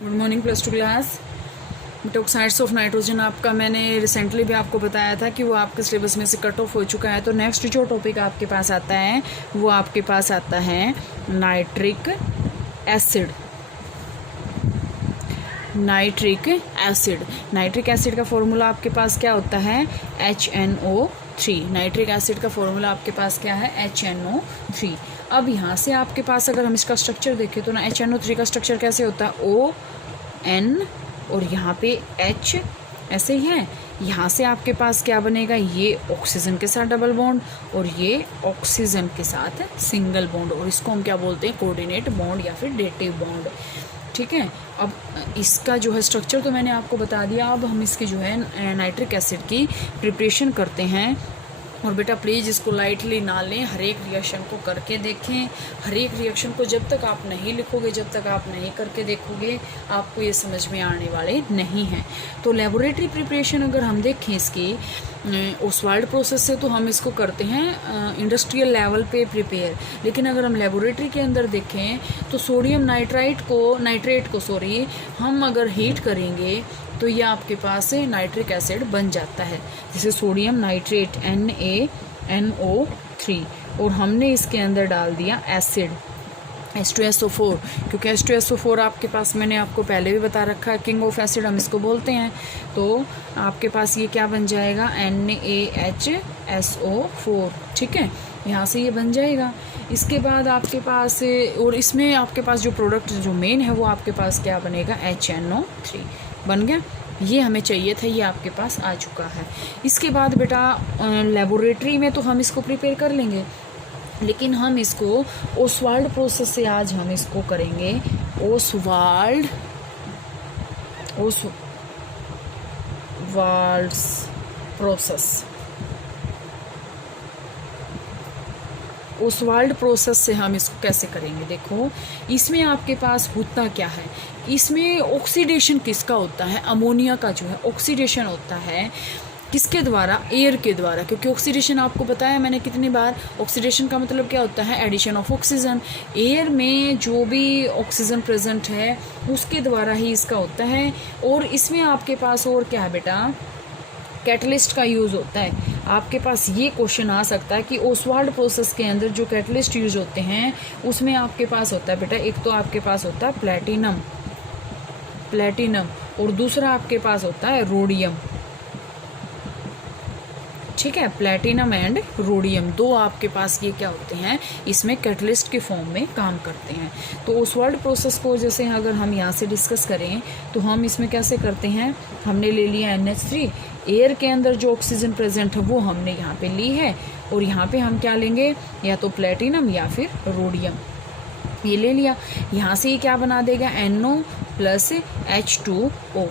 Good morning plus two class. Oxides of nitrogen आपका मैंने recently भी आपको बताया था कि वो आपके सिलेबस में से कट ऑफ हो चुका है। तो नेक्स्ट जो टॉपिक आपके पास आता है वो आपके पास आता है nitric acid. Nitric acid, nitric acid का फॉर्मूला आपके पास क्या होता है? HNO3। नाइट्रिक एसिड का फॉर्मूला आपके पास क्या है? HNO3। अब यहाँ से आपके पास अगर हम इसका स्ट्रक्चर देखें तो ना HNO3 का स्ट्रक्चर कैसे होता है? ON और यहाँ पे H ऐसे ही है। यहाँ से आपके पास क्या बनेगा? ये ऑक्सीजन के साथ डबल बॉन्ड और ये ऑक्सीजन के साथ सिंगल बॉन्ड, और इसको हम क्या बोलते हैं? कोऑर्डिनेट बॉन्ड या फिर डेटिव बॉन्ड। ठीक है, अब इसका जो है स्ट्रक्चर तो मैंने आपको बता दिया। अब हम इसकी जो है नाइट्रिक एसिड की प्रिपरेशन करते हैं। और बेटा प्लीज़ इसको लाइटली ना लें, हर एक रिएक्शन को करके देखें। हर एक रिएक्शन को जब तक आप नहीं लिखोगे, जब तक आप नहीं करके देखोगे, आपको ये समझ में आने वाले नहीं हैं। तो लेबोरेटरी प्रिपरेशन अगर हम देखें इसकी ओसवाल्ड प्रोसेस से, तो हम इसको करते हैं इंडस्ट्रियल लेवल पे प्रिपेयर। लेकिन अगर हम लेबोरेटरी के अंदर देखें तो सोडियम नाइट्रेट को हम अगर हीट करेंगे तो ये आपके पास नाइट्रिक एसिड बन जाता है, जैसे सोडियम नाइट्रेट NaNO3, और हमने इसके अंदर डाल दिया एसिड H2SO4, क्योंकि H2SO4 आपके पास मैंने आपको पहले भी बता रखा है किंग ऑफ एसिड हम इसको बोलते हैं। तो आपके पास ये क्या बन जाएगा? NaHSO4। ठीक है, यहाँ से ये बन जाएगा। इसके बाद आपके पास, और इसमें आपके पास जो प्रोडक्ट जो मेन है वो आपके पास क्या बनेगा? HNO3 बन गया। ये हमें चाहिए था, ये आपके पास आ चुका है। इसके बाद बेटा लेबोरेटरी में तो हम इसको प्रिपेयर कर लेंगे, लेकिन हम इसको ओसवाल्ड प्रोसेस से आज हम इसको करेंगे। Oswald process. ओसवाल्ड प्रोसेस से हम इसको कैसे करेंगे? देखो, इसमें आपके पास होता क्या है? इसमें ऑक्सीडेशन किसका होता है? अमोनिया का जो है ऑक्सीडेशन होता है किसके द्वारा? एयर के द्वारा। क्योंकि ऑक्सीडेशन आपको बताया मैंने कितनी बार, ऑक्सीडेशन का मतलब क्या होता है? Addition of oxygen. एयर में जो भी ऑक्सीजन प्रेजेंट है उसके द्वारा ही इसका होता है। और इसमें आपके पास और क्या है बेटा? कैटलिस्ट का यूज़ होता है। आपके पास ये क्वेश्चन आ सकता है कि ओसवाल्ड प्रोसेस के अंदर जो कैटलिस्ट यूज होते हैं उसमें आपके पास होता है बेटा, एक तो आपके पास होता है प्लेटिनम और दूसरा आपके पास होता है रोडियम। ठीक है, प्लेटिनम एंड रोडियम, दो आपके पास ये क्या होते हैं? इसमें कैटलिस्ट के फॉर्म में काम करते हैं। तो ओसवाल्ड प्रोसेस को जैसे अगर हम यहाँ से डिस्कस करें तो हम इसमें कैसे करते हैं? हमने ले लिया NH3, एयर के अंदर जो ऑक्सीजन प्रेजेंट है वो हमने यहाँ पे ली है, और यहाँ पे हम क्या लेंगे? या तो प्लेटिनम या फिर रोडियम, ये ले लिया। यहाँ से ये क्या बना देगा? NO plus H2O।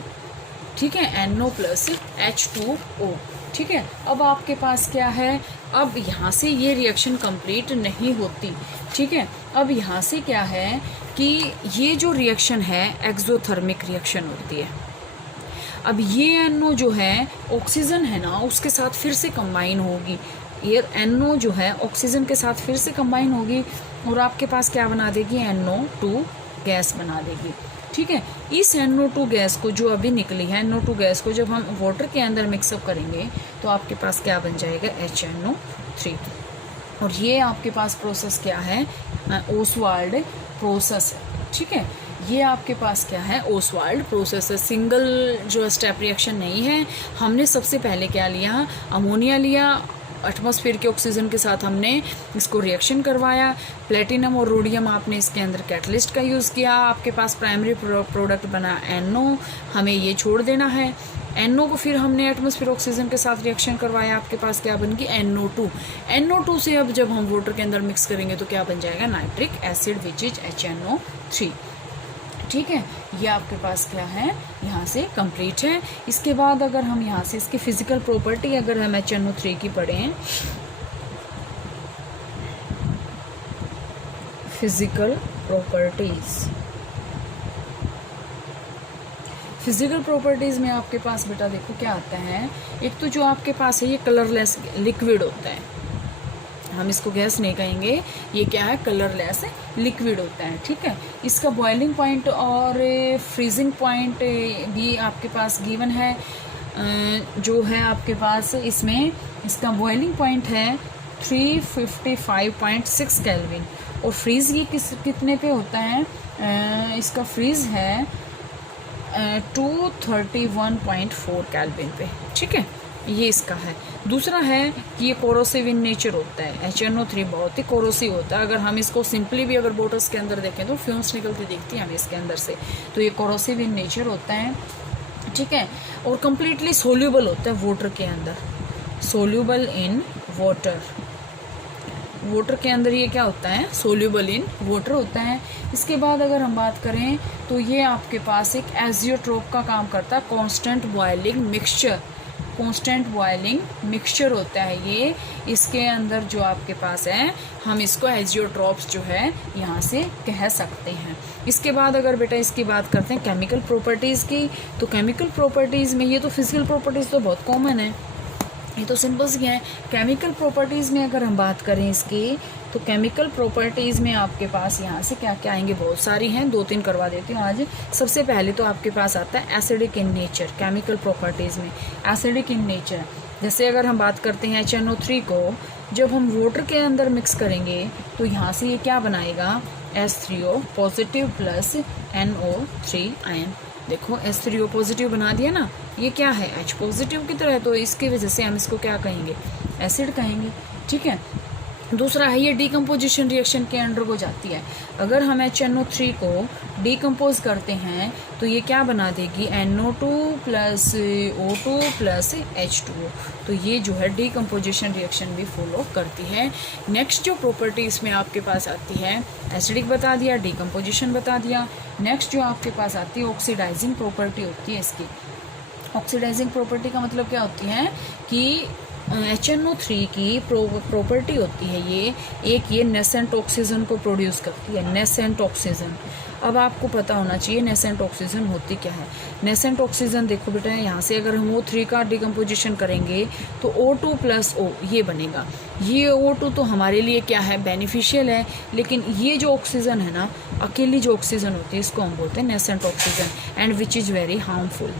ठीक है, NO प्लस H2O। ठीक है, अब आपके पास क्या है? अब यहाँ से ये रिएक्शन कंप्लीट नहीं होती। ठीक है, अब यहाँ से क्या है कि ये जो रिएक्शन है एक्सोथर्मिक रिएक्शन होती है। अब ये NO जो है ऑक्सीजन है ना, उसके साथ फिर से कंबाइन होगी। ये NO जो है ऑक्सीजन के साथ फिर से कंबाइन होगी और आपके पास क्या बना देगी? NO2 गैस बना देगी। ठीक है, इस NO2 गैस को जो अभी निकली है, NO2 गैस को जब हम वाटर के अंदर मिक्सअप करेंगे तो आपके पास क्या बन जाएगा? HNO3। और ये आपके पास प्रोसेस क्या है? ओसवाल्ड प्रोसेस है। ठीक है, ये आपके पास क्या है? ओसवाल्ड प्रोसेस है। सिंगल जो स्टेप रिएक्शन नहीं है। हमने सबसे पहले क्या लिया? अमोनिया लिया, एटमॉस्फेयर के ऑक्सीजन के साथ हमने इसको रिएक्शन करवाया। प्लेटिनम और रोडियम आपने इसके अंदर कैटलिस्ट का यूज़ किया। आपके पास प्राइमरी प्रोडक्ट बना NO, हमें ये छोड़ देना है। NO को फिर हमने एटमॉस्फेयर ऑक्सीजन के साथ रिएक्शन करवाया, आपके पास क्या बन गई? NO2। NO2 से अब जब हम वाटर के अंदर मिक्स करेंगे तो क्या बन जाएगा? Nitric acid which is HNO3। ठीक है, ये आपके पास क्या है? यहाँ से कंप्लीट है। इसके बाद अगर हम यहाँ से इसकी फिजिकल प्रॉपर्टी अगर हम HNO3 की पढ़ें, फिजिकल प्रॉपर्टीज में आपके पास बेटा देखो क्या आता है। एक तो जो आपके पास है ये कलरलेस लिक्विड होता है। हम इसको गैस नहीं कहेंगे, ये क्या है, कलरलेस लिक्विड होता है। ठीक है, इसका बॉइलिंग पॉइंट और फ्रीजिंग पॉइंट भी आपके पास गिवन है। जो है आपके पास इसमें इसका बॉइलिंग पॉइंट है 355.6 केल्विन और फ्रीज ये कितने पे होता है, इसका फ्रीज है 231.4 केल्विन पे। ठीक है, ये इसका है। दूसरा है कि ये कोरोसिव इन नेचर होता है। HNO3 बहुत ही कोरोसिव होता है। अगर हम इसको सिंपली भी अगर बोटल्स के अंदर देखें तो फ्यूम्स निकलती दिखती है हमें इसके अंदर से, तो ये कोरोसिव इन नेचर होता है। ठीक है, और कम्प्लीटली सोल्यूबल होता है वाटर के अंदर, सोल्यूबल इन वाटर। वाटर के अंदर ये क्या होता है, सोल्यूबल इन वाटर होता है। इसके बाद अगर हम बात करें तो ये आपके पास एक एजियोट्रोप का काम करता है, constant boiling mixture. Constant boiling mixture होता है ये। इसके अंदर जो आपके पास है हम इसको एजियोट्रोप्स जो है यहाँ से कह सकते हैं। इसके बाद अगर बेटा इसकी बात करते हैं केमिकल प्रॉपर्टीज़ की, तो केमिकल प्रॉपर्टीज़ में ये तो फिजिकल प्रॉपर्टीज़ तो बहुत कॉमन है, ये तो सिंपल सी है। केमिकल प्रॉपर्टीज़ में अगर हम बात करें इसकी, तो केमिकल प्रॉपर्टीज़ में आपके पास यहाँ से क्या क्या आएंगे, बहुत सारी हैं, 2-3 करवा देती हूँ आज। सबसे पहले तो आपके पास आता है acidic in nature. Chemical properties में एसिडिक इन नेचर, जैसे अगर हम बात करते हैं HNO3 को जब हम वाटर के अंदर मिक्स करेंगे तो यहाँ से ये क्या बनाएगा, H3O positive plus NO3 ion. देखो H3O पॉजिटिव बना दिया ना, ये क्या है, H पॉजिटिव की तरह, तो इसकी वजह से हम इसको क्या कहेंगे, एसिड कहेंगे। ठीक है, दूसरा है ये डिकम्पोजिशन रिएक्शन के अंडर को जाती है। अगर हम HNO3 को डिकम्पोज करते हैं तो ये क्या बना देगी, NO2 plus O2 plus H2O। तो ये जो है डिकम्पोजिशन रिएक्शन भी फॉलो करती है। नेक्स्ट जो प्रॉपर्टी इसमें आपके पास आती है, एसिडिक बता दिया, डिकम्पोजिशन बता दिया। नेक्स्ट जो आपके पास आती है ऑक्सीडाइजिंग प्रॉपर्टी होती है इसकी। ऑक्सीडाइजिंग प्रॉपर्टी का मतलब क्या होती है कि HNO3 की प्रॉपर्टी होती है ये नेसेंट ऑक्सीजन को प्रोड्यूस करती है, नेसेंट ऑक्सीजन। अब आपको पता होना चाहिए नेसेंट ऑक्सीजन होती क्या है। नेसेंट ऑक्सीजन देखो बेटा, यहाँ से अगर हम O3 का डिकम्पोजिशन करेंगे तो O2 प्लस O ये बनेगा। ये O2 तो हमारे लिए क्या है, बेनिफिशियल है, लेकिन ये जो ऑक्सीजन है ना, अकेली जो ऑक्सीजन होती है इसको हम बोलते हैं nascent oxygen, and which is very harmful.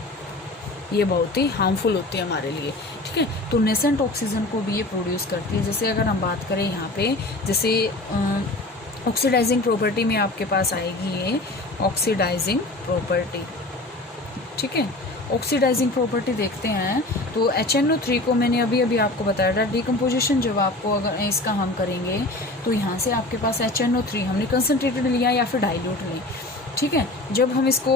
ये बहुत ही हार्मफुल होती है हमारे लिए। ठीक है, तो नेसेंट ऑक्सीजन को भी ये प्रोड्यूस करती है। जैसे अगर हम बात करें यहाँ पे, जैसे ऑक्सीडाइजिंग प्रॉपर्टी में आपके पास आएगी ये ऑक्सीडाइजिंग प्रॉपर्टी। ठीक है, ऑक्सीडाइजिंग प्रॉपर्टी देखते हैं तो HNO3 को मैंने अभी आपको बताया था, डिकम्पोजिशन जब आपको अगर इसका हम करेंगे तो यहाँ से आपके पास HNO3 हमने कंसनट्रेटेड लिया या फिर डाइल्यूट लें। ठीक है, जब हम इसको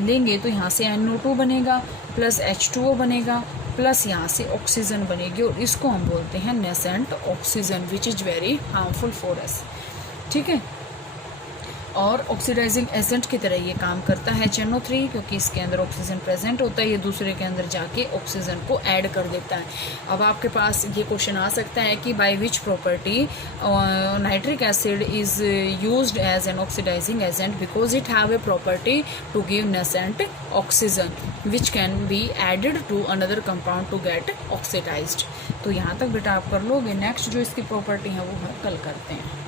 लेंगे तो यहाँ से NO2 बनेगा प्लस H2O बनेगा प्लस यहाँ से ऑक्सीजन बनेगी, और इसको हम बोलते हैं nascent oxygen which is very harmful for us. ठीक है, और ऑक्सीडाइजिंग एजेंट की तरह ये काम करता है HNO3, क्योंकि इसके अंदर ऑक्सीजन प्रेजेंट होता है, ये दूसरे के अंदर जाके ऑक्सीजन को ऐड कर देता है। अब आपके पास ये क्वेश्चन आ सकता है कि by which property nitric acid is used as an oxidizing agent, because it have a property to give nascent oxygen which can be added to another compound to get oxidized. तो यहाँ तक बेटा आप कर लोगे। नेक्स्ट जो इसकी property है वो हम कल करते हैं।